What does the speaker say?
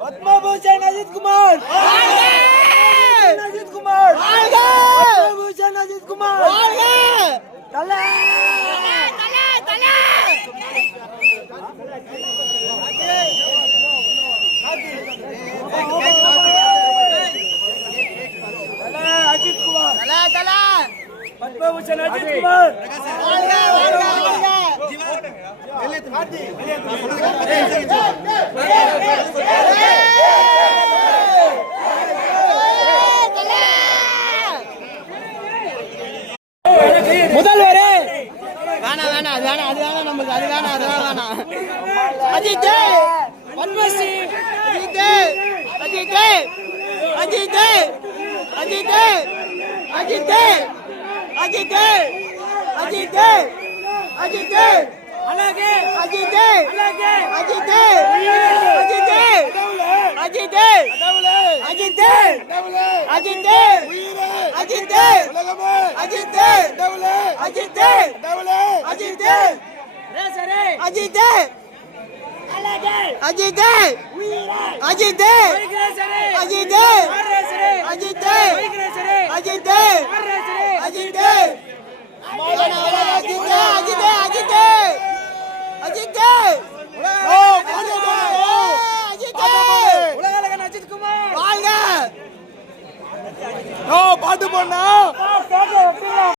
பத்மபூஷன் அஜித் குமார் அஜித் குமார் பத்மபூஷன் அஜித் குமார் தல அஜித் குமார் பத்மபூஷன் அஜித் குமார் முதல்வரே வேணாம் அது வேணாம் நமக்கு அது வேணாம் அஜித் பத்மஸ்ரீ அஜித் அஜித் அஜித் அஜித் அஜித் அஜித் அஜித் అలాగే అజిత్ అలాగే అజిత్ అజిత్ అజిత్ అజిత్ అజిత్ అజిత్ అజిత్ అజిత్ అజిత్ రేసరే అజిత్ అలాగే అజిత్ అజిత్ రేసరే అజిత్ రేసరే అజిత్ రేసరే అజిత్ రేసరే అజిత్ అజిత్ అజిత్